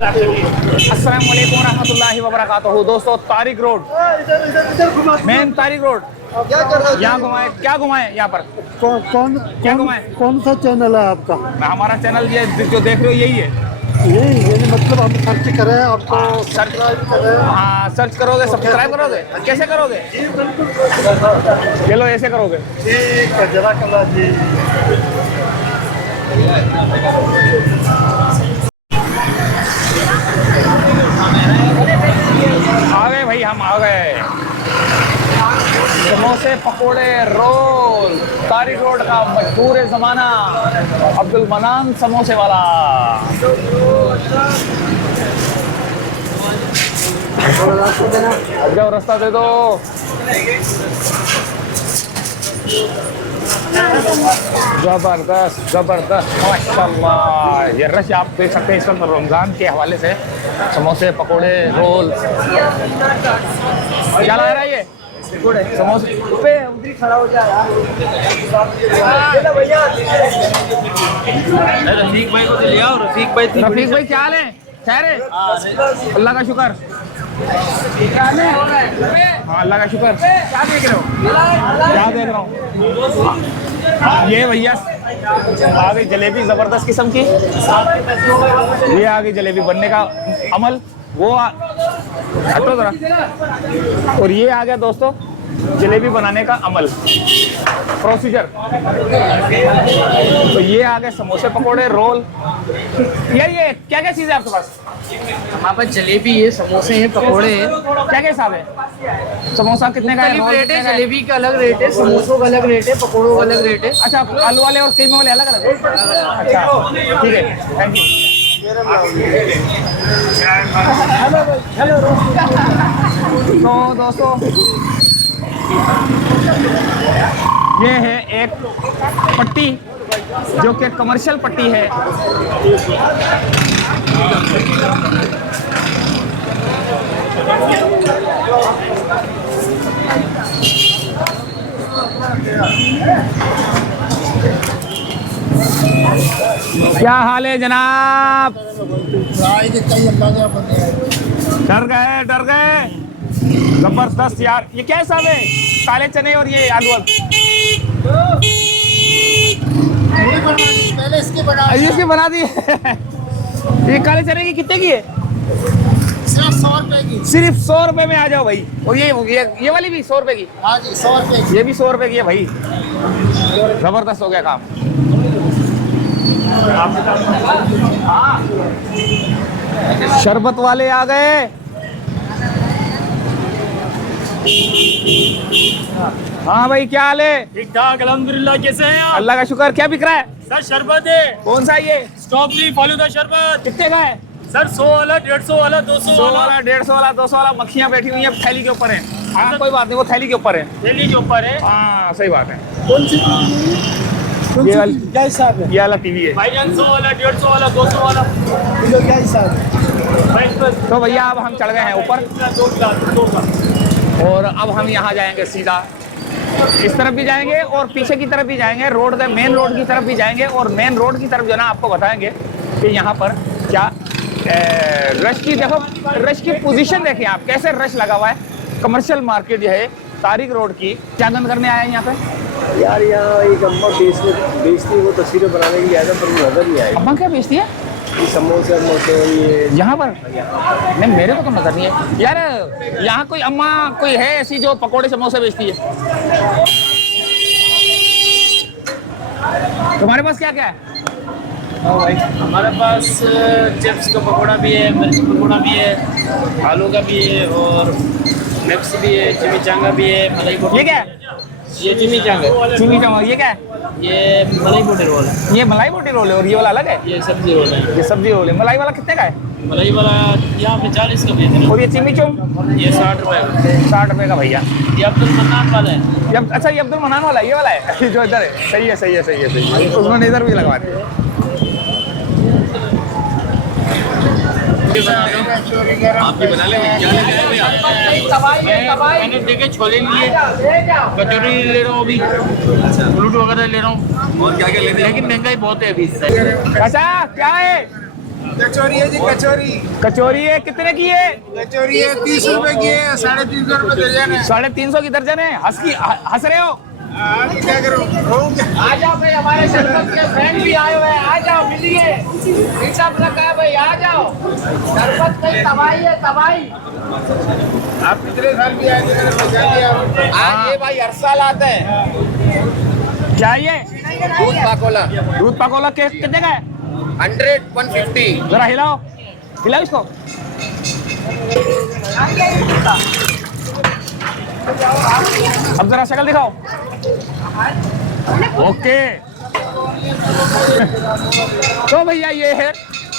अस्सलाम वालेकुम रहमतुल्लाहि व बरकातहू। दोस्तों, Tariq road, main Tariq road, यहाँ घुमाए, क्या घुमाए यहाँ पर? क्या घुमाए? कौन सा चैनल है आपका? हमारा चैनल ये जो देख रहे हो यही है। यही मतलब हम सर्च करें आपको? सब्सक्राइब करें? हाँ, सर्च करोगे, सब्सक्राइब करोगे। कैसे करोगे? चलो ऐसे करोगे। ठीक है, जज़ाकल्लाह जी। आ गए भाई, हम आ गए। समोसे, पकोड़े, रोल, तारिक रोड का मशहूर जमाना, अब्दुल मनान समोसे वाला। जाओ, रास्ता दे दो। जबरदस्त जबरदस्त, माशाल्लाह। ये रश आप देख सकते हैं इस वक्त रमजान के हवाले से। समोसे, पकोड़े, रोल। क्या लग रहा है ये? समोसे पे उधर खड़ा हो जा यार। रफीक भाई को तो ले आओ। रफीक भाई क्या हाल है? खैर है? अल्लाह का शुक्र। हाँ, अल्लाह का शुक्र। क्या देख रहे हो? क्या देख रहा हूँ? ये भैया आ गई जलेबी, जबरदस्त किस्म की। ये आ गई जलेबी बनने का अमल। वो हटो जरा। और ये आ गया दोस्तों जलेबी बनाने का अमल, प्रोसीजर। तो ये आ गए समोसे, पकोड़े, रोल। ये क्या क्या चीज़ है आपके पास? हमारे पास जलेबी है, समोसे हैं, पकोड़े हैं। क्या क्या हिसाब है? समोसा कितने का है? रोल रेट है, कितने का है? जलेबी का अलग रेट है, समोसों का अलग रेट है, पकोड़ों का अलग रेट है। अच्छा, आलू वाले और कीमे वाले अलग अलग है? अच्छा, ठीक है, थैंक यू। तो दोस्तों, ये है एक पट्टी जो कि कमर्शियल पट्टी है। क्या हाल है जनाब? डर गए जबरदस्त यार। ये क्या हिसाब है? काले चने और ये आलू पहले इसके बना दिए। ये काले चने की कितने की है? सिर्फ 100 रुपए की। सिर्फ 100 रुपए में आ जाओ भाई। और ये वाली भी 100 रुपए की? हाँ जी, 100 रुपए की। ये भी 100 रुपए की है भाई। जबरदस्त हो गया काम। शरबत वाले आ गए। हाँ भाई, क्या हाल है? ठीक ठाक, अल्हम्दुलिल्लाह। कैसे हैं आप? अल्लाह का शुक्र। क्या बिक रहा है? सर शरबत है। कौन सा ये? स्ट्रॉबेरी फालूदा शरबत। कितने का है? सर 100 वाला, 150 वाला, 200 100 वाला। वाला, 150 वाला, 200 वाला। मक्खियाँ बैठी हुई हैं थैली के ऊपर है। हाँ, कोई बात नहीं, वो थैली के ऊपर है। दिल्ली के ऊपर है। हाँ, सही बात है। कौन सी ये वाली क्या हिसाब है? ये वाला टीवी है। भाईजान 100 वाला, 150 वाला, 200 वाला। किलो क्या हिसाब है? तो भैया अब हम चढ़ गए हैं ऊपर, 2 गिलास। और अब हम यहाँ जाएंगे सीधा। इस तरफ भी जाएंगे और पीछे की तरफ भी जाएंगे, रोड के मेन रोड की तरफ भी जाएंगे। और मेन रोड की तरफ जो ना आपको बताएंगे कि यहाँ पर क्या रश की, देखो रश की पोजीशन देखिए आप, कैसे रश लगा हुआ है। कमर्शियल मार्केट जो है तारिक रोड की। क्या गंद करने आए हैं यहाँ पे? यार यहाँ एक अम्मा बेचती है, वो तस्वीरें बनाने के लिए आया था, पर वो नजर नहीं आई। अम्मा क्या बेचती है समोसे ये यहाँ पर? नहीं, मेरे को तो नजर नहीं है यार। यहाँ कोई अम्मा कोई है ऐसी जो पकोड़े समोसे बेचती है? तुम्हारे पास क्या क्या है? हाँ भाई, हमारे पास चिप्स का पकौड़ा भी है, मिर्च पकौड़ा भी है, आलू का भी है, और मिक्स भी है, चिमिचांगा भी है, मलाई बोटी। ये क्या है? ये चिमिचांगा। चीनी चावल। ये क्या है? ये मलाई बोटी रोल है। ये मलाई बोटी रोल है, और ये वाला अलग है? ये सब्जी रोल है। ये सब्जी रोल है। मलाई वाला कितने का है? मलाई वाला यहाँ पे 40 का बेच रहे हैं। और ये चिमी चौम? ये 60 रुपए का। 60 रुपए का भैया। ये अब्दुल मन्नान वाला है। अच्छा, ये अब्दुल मनान वाला, ये वाला है जो इधर है। सही है, सही है, सही है, सही है। उसमें इधर भी लगवा दिया। आप भी बना लेंगे? क्या लेके आए भैया? मैंने देखे छोले लिए, कचौरी ले रहा हूँ अभी, फ्रूट वगैरह ले रहा हूँ, और क्या क्या लेते हैं, लेकिन महंगाई बहुत है अभी। अच्छा, क्या है? कचौरी है जी, कचौरी। कचौरी है, कितने की है? कचौरी है 30 रुपए की है, 350 रुपए दर्जन है। 350 की दर्जन है। हंस रहे हो? क्या करूँ? आ जाओ भाई, हमारे शरबत के फ्रेंड भी आए हुए हैं, आ जाओ मिलिए। सब रखा है भाई, आ जाओ। शरबत की तबाही है, तबाही। आप पिछले साल भी आए थे, मैंने पहचान लिया। आज ये भाई हर साल आते हैं। क्या ये? दूध पाकोला दूध पकोला कितने का है? 100, 150। जरा हिलाओ, हिलाओ इसको। अब जरा शक्ल दिखाओ। ओके। तो भैया ये है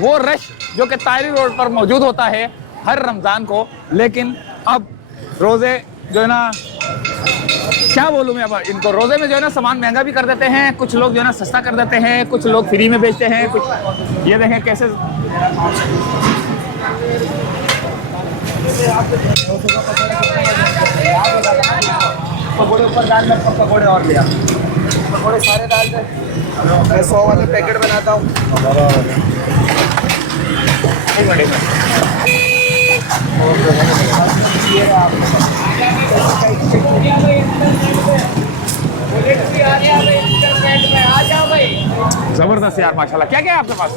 वो रश जो कि ताहिरी रोड पर मौजूद होता है हर रमज़ान को। लेकिन अब रोज़े जो है ना, क्या बोलूँ मैं, अब इनको रोज़े में जो है ना सामान महंगा भी कर देते हैं, कुछ लोग जो है ना सस्ता कर देते हैं, कुछ लोग फ्री में बेचते हैं, कुछ ये देखें कैसे। पकौड़े ऊपर डाल में, पकौड़े और लिया, पकौड़े सारे डाल दे। मैं 100 वाले पैकेट बनाता हूँ। जबरदस्त यार, माशाल्लाह। क्या क्या है आपके पास?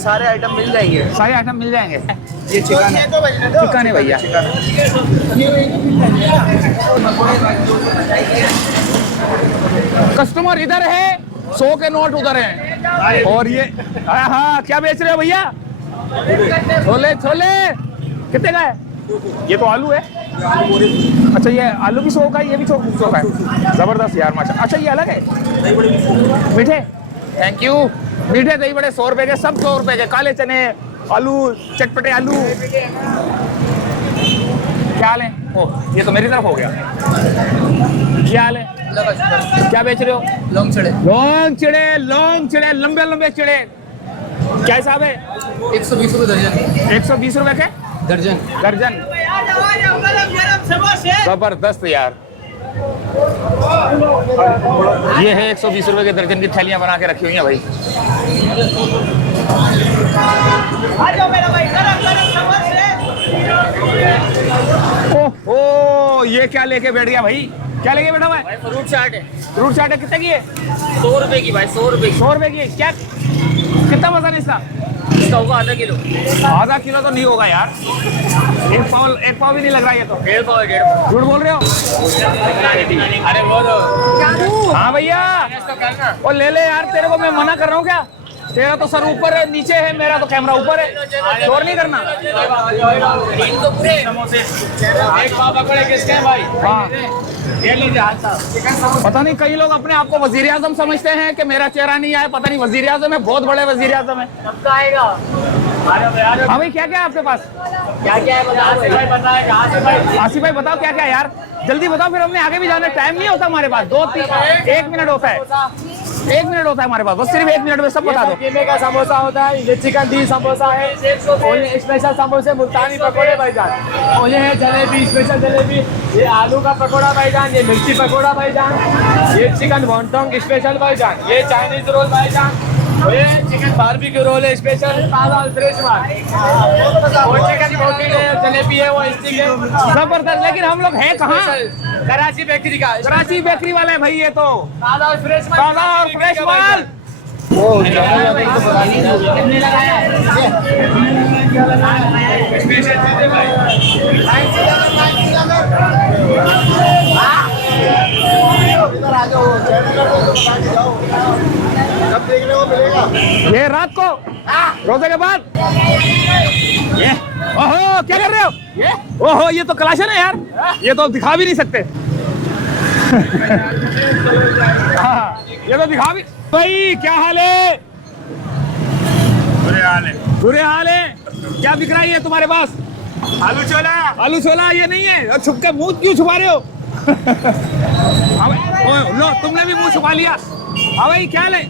सारे आइटम मिल जाएंगे। सारे आइटम मिल जाएंगे। ये चिकन है। चिकन है भैया। कस्टमर इधर है, 100 के नोट उधर हैं। और ये हाँ, क्या बेच रहे हो भैया? छोले। छोले कितने का है? ये तो आलू है। अच्छा, ये आलू भी 100 का है, ये भी 100 का है। जबरदस्त यार, माशा। अच्छा, ये अलग है। मीठे, थैंक यू। मीठे दही बड़े 100 रुपए के, सब 100 रुपए के। काले चने, आलू, चटपटे आलू। क्या हाल है? ओ, ये तो मेरी तरफ हो गया। क्या हाल है? क्या बेच रहे हो? लौंग चढ़े लौंग चिड़े, लौंग चिड़े, लंबे लंबे चिड़े। क्या हिसाब है? 120 रुपए दर्जन। 120 रुपए के दर्जन। दर्जन। जबरदस्त यार। ये है 120 रुपए के दर्जन की थैलियां बना के रखी हुई हैं भाई। ओह, ये क्या लेके बैठ गया भाई? क्या लेके बैठा हुआ है? फ्रूट चाट है, फ्रूट चाट है। कितने की है? 100 रुपए की भाई, 100 रुपए 100 रुपए की। क्या, कितना वजन है इसका? इसका होगा आधा किलो। आधा किलो तो नहीं होगा यार। एक पाव भी नहीं लग रहा ये तो। 1.5 पाव, 1.5 पाव। झूठ बोल रहे हो? अरे वो तो हाँ भैया, वो ले ले यार। तेरे को मैं मना कर रहा हूँ क्या? तेरा तो सर ऊपर है, नीचे है, मेरा तो कैमरा ऊपर है। शोर नहीं करना। तो पूरे समोसे एक पाव पकौड़े किसके हैं भाई? हाँ, ये लीजिए हाथ साहब। पता नहीं, कई लोग अपने आप को वजीर आजम समझते हैं कि मेरा चेहरा नहीं आया। पता नहीं वजीर आजम है, बहुत बड़े वजीर आजम है। सबका आएगा। हाँ भाई, क्या क्या है आपके पास? क्या क्या है बताओ भाई, बताए कहाँ से भाई? आसिफ भाई बताओ क्या क्या है यार, जल्दी बताओ, फिर हमने आगे भी जाना। टाइम नहीं होता हमारे पास। 1 मिनट होता है। 1 मिनट होता है हमारे पास, बस सिर्फ 1 मिनट में सब बता दो। कीमे का समोसा होता है, ये चिकन दी समोसा है, और ये स्पेशल समोसे मुल्तानी पकोड़े भाईजान, और ये है जलेबी, स्पेशल जलेबी, ये आलू का पकोड़ा भाईजान, ये मिर्ची पकोड़ा भाईजान, ये चिकन वॉन्टोंग स्पेशल भाईजान, ये चाइनीज रोल भाईजान, और ये चिकन बारबेक्यू रोल है स्पेशल, ताजा और फ्रेश माल, और चिकन बोटी है, जलेबी है, वो स्टिक है। जबरदस्त। लेकिन हम लोग हैं कहाँ? कराची बेकरी का, कराची बेकरी वाला है भाई ये तो। ताजा और फ्रेश माल, ताजा और फ्रेश माल। कितने लगाया है? अब देखने को मिलेगा। ये रात को रोजे के बाद। ये ओहो, क्या कर रहे हो? ये ओहो, ये तो क्लाशन है यार, ये तो दिखा भी नहीं सकते। हाँ, ये तो दिखा भी। भाई क्या हाल है? बुरे हाल है। बुरे हाल है। क्या बिक रहा है तुम्हारे पास? आलू छोला। आलू छोला ये नहीं है। और छुप के मुंह क्यों छुपा रहे हो? हाँ भाई, ओ, लो तुमने भी मुंह छुपा लिया। हाँ भाई, क्या ले?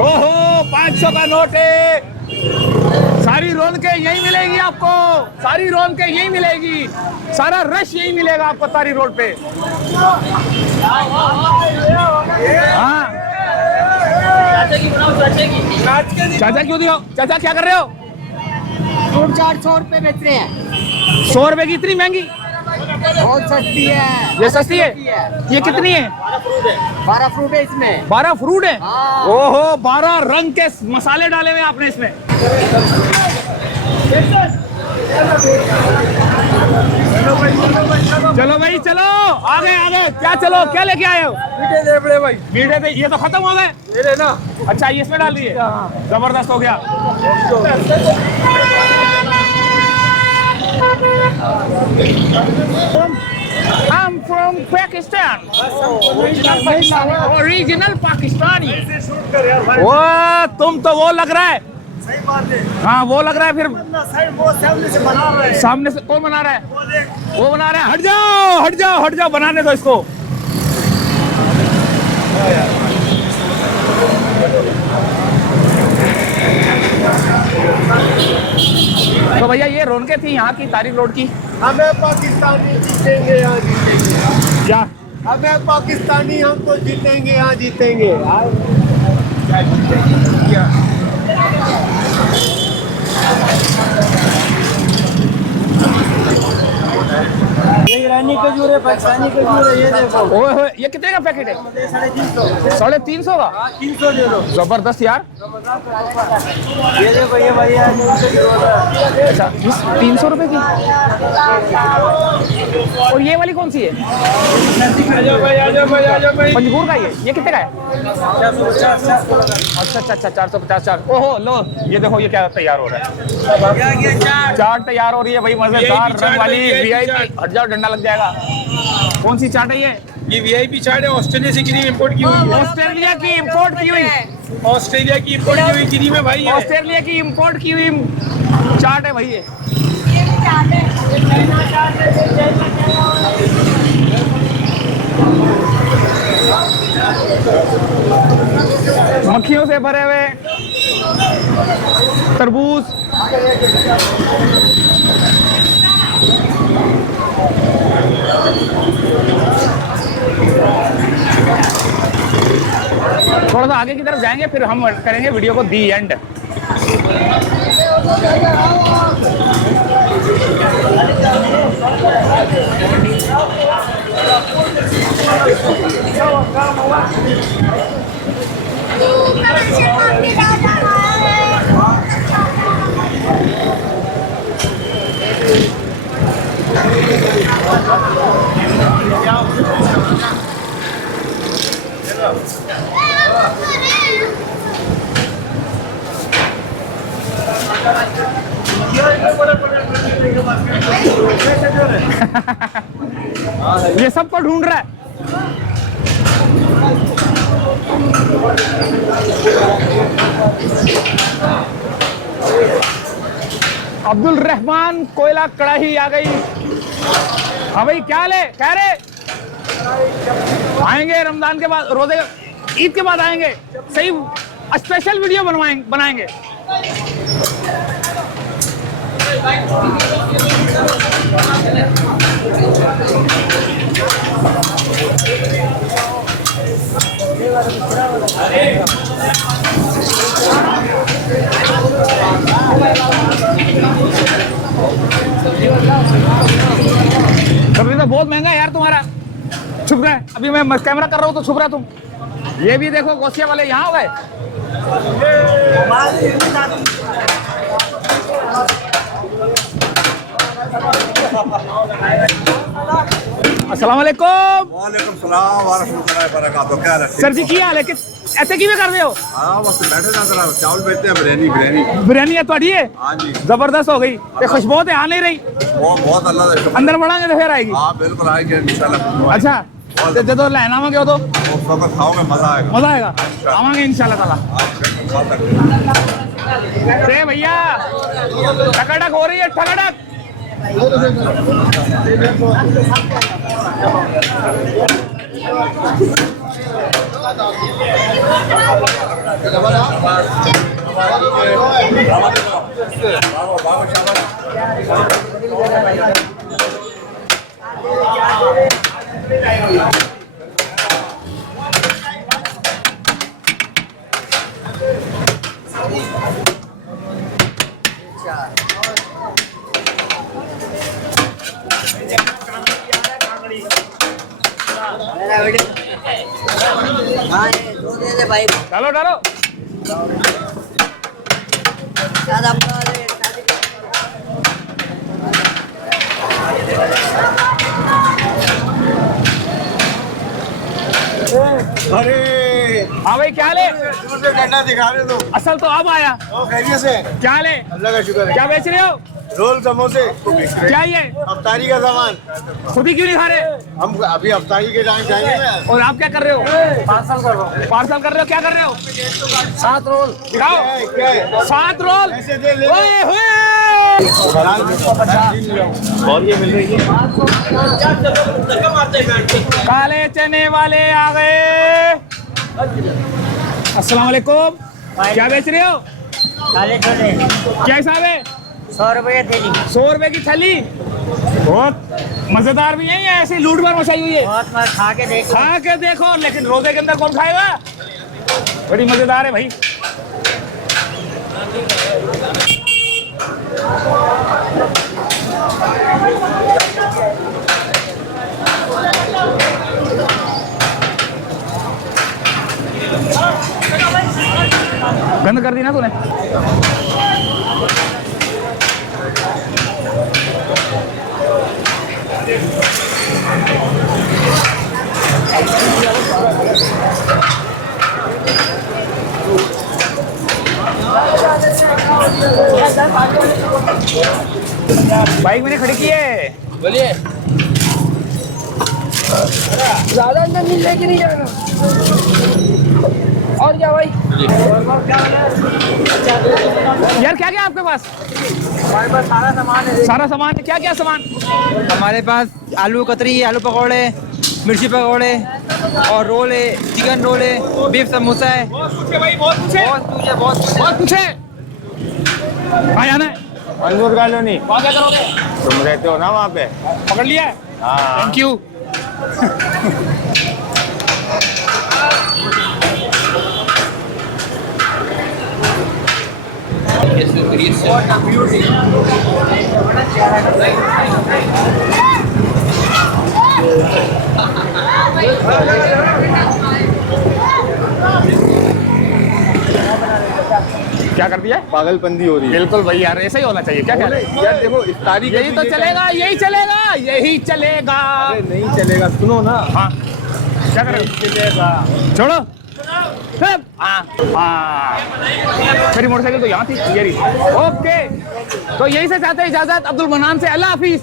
ओहो, 500 का नोट है। सारी रौनकें यही मिलेगी आपको, सारी रौनकें यही मिलेगी, सारा रश यही मिलेगा आपको तारी रोड पे। हाँ, चाचा क्यों दिखाओ? चाचा क्या कर रहे हो? फ्रूट चाट 100 रुपए बेच रहे हैं। 100 रुपए की इतनी महंगी? बहुत सस्ती है। ये सस्ती है? ये कितनी है? 12 फ्रूट है इसमें। 12 फ्रूट है? हाँ। ओहो, 12 रंग के मसाले डाले हुए आपने इसमें। चलो भाई चलो, आगे आगे। क्या चलो, क्या लेके आए हो? मीठे दे बड़े भाई। मीठे थे, ये तो खत्म हो गए। मेरे ना अच्छा, ये इसमें डाल दिए। जबरदस्त हो गया। I'm from Pakistan. Original Pakistani. वो तुम तो वो लग रहा है। हाँ, वो लग रहा है। फिर सामने से कौन बना रहा है? वो बना रहा है। हट जाओ हट जाओ हट जाओ, बनाने दो इसको। तो भैया ये रौनकें थी यहाँ की तारीख रोड की। हमें पाकिस्तानी जीतेंगे, यहाँ जीतेंगे। क्या? हमें पाकिस्तानी, हम तो जीतेंगे, यहाँ जीतेंगे। ईरानी खजूर है, पाकिस्तानी खजूर है, ये देखो। ओए होए, ये कितने का पैकेट है? 350 का। 300 दे दो। जबरदस्त यार। ये देखो, ये भैया अच्छा, 300 रुपए की। और ये वाली कौन सी है? पंजगूर का। ये कितने का है? अच्छा अच्छा अच्छा, 450 चाट। ओहो लो, ये देखो ये क्या तैयार हो रहा है। चाट तैयार हो रही है भाई, मजेदार रंग वाली वीआईपी। हट जाओ, डंडा लग जाएगा। कौन सी चाट है ये? ये वीआईपी चाट है, ऑस्ट्रेलिया से क्रीम इंपोर्ट की हुई है। ऑस्ट्रेलिया की इंपोर्ट की हुई। ऑस्ट्रेलिया की इंपोर्ट की हुई क्रीम है भाई। ऑस्ट्रेलिया की इंपोर्ट की हुई चाट है भाई ये। मक्खियों से भरे हुए तरबूज। थोड़ा सा आगे की तरफ जाएंगे, फिर हम करेंगे वीडियो को दी एंड। ये सबको ढूंढ रहा है। अब्दुल रहमान कोयला कड़ाही आ गई। हाँ भाई, क्या ले कह रहे? आएंगे रमजान के बाद, रोजे ईद के बाद आएंगे। सही स्पेशल वीडियो बनाएंगे। कभी तो बहुत महंगा है यार तुम्हारा। छुप रहा है, अभी मैं कैमरा कर रहा हूँ तो छुप रहा तुम। ये भी देखो, गोसिया वाले यहाँ हो गए। अस्सलाम वालेकुम। वालेकुम सलाम व रहमतुल्लाहि व बरकातहू। क्या हाल है? सर जी की हाल है? ऐसे किवें कर रहे हो? हाँ बस बैठे ना, जरा चावल बेचते हैं। बिरयानी बिरयानी है थोड़ी है? हाँ जी, जबरदस्त हो गई। ये खुशबू तो आ नहीं रही। वो बहुत अल्लाह का शुक्र। अंदर बढ़ाएंगे तो फिर आएगी। हाँ बिल्कुल आएंगे इंशाल्लाह। अच्छा, जो लेना आवांगे तो उस वक्त खाओगे, मजा आएगा। मजा आएगा। आवांगे इंशाल्लाह ताला। आप बिल्कुल खा सकते हैं। अरे भैया, ठकड़क हो रही है, ठकड़क। हाँ ये दो दे दे भाई डालो डालो। ज्यादा बता दे अरे हाँ भाई क्या ले? दूर से डंडा दिखा रहे हो असल तो अब आया। तो खैरियत से क्या ले? अल्लाह का शुक्र है। क्या बेच रहे हो? रोल समोसे क्या ये? अफ्तारी का सामान खुद ही क्यों नहीं खा रहे? हम अभी अफ्तारी के टाइम जाएंगे ना। और आप क्या कर रहे हो? पार्सल कर रहा हूँ पार्सल कर रहे हो? क्या कर रहे हो? 7 रोल दिखाओ। क्या है 7 रोल। ऐसे दे ले ओए होए। और ये मिल रही है काले चने वाले आ गए। अस्सलाम वालेकुम। क्या बेच रहे हो? काले छोले क्या हिसाब है? 100 रुपये थैली 100 रुपए की थैली। बहुत मजेदार भी नहीं है, ऐसी लूट मार मचाई हुई है। बहुत मस्त खा के देखो खा के देखो, लेकिन रोजे के अंदर कौन खाएगा? बड़ी मजेदार है भाई। गंद कर दी ना तूने। बाइक मैंने खड़ी की है। बोलिए। ज्यादा अंदर नहीं लेके नहीं जाना और क्या भाई यार क्या क्या आपके पास? हमारे पास सारा सामान है सारा सामान है। क्या क्या सामान? हमारे पास आलू कतरी आलू पकौड़े मिर्ची पकौड़े और रोल है चिकन रोल है बीफ समोसा है बहुत पूछे भाई, बहुत पूछे, बहुत पूछे। कहाँ जाना है? अंगूर कॉलोनी वहाँ क्या करोगे? तुम रहते हो ना वहाँ पे पकड़ लिया है? हाँ थैंक यू। क्या कर दिया? पागलपंदी हो रही है बिल्कुल भाई यार, ऐसा ही होना चाहिए। क्या कह रहे हैं? यार देखो इफ्तारी यही तो चलेगा, यही चलेगा, यही चलेगा। अरे नहीं चलेगा सुनो ना हाँ क्या कर रहे हो? चलेगा छोड़ो। हाँ हाँ, मेरी मोटरसाइकिल तो यहाँ थी। ये रही। ओके, तो यही से चाहते हैं इजाजत अब्दुल मन्नान से। अल्लाह हाफिज।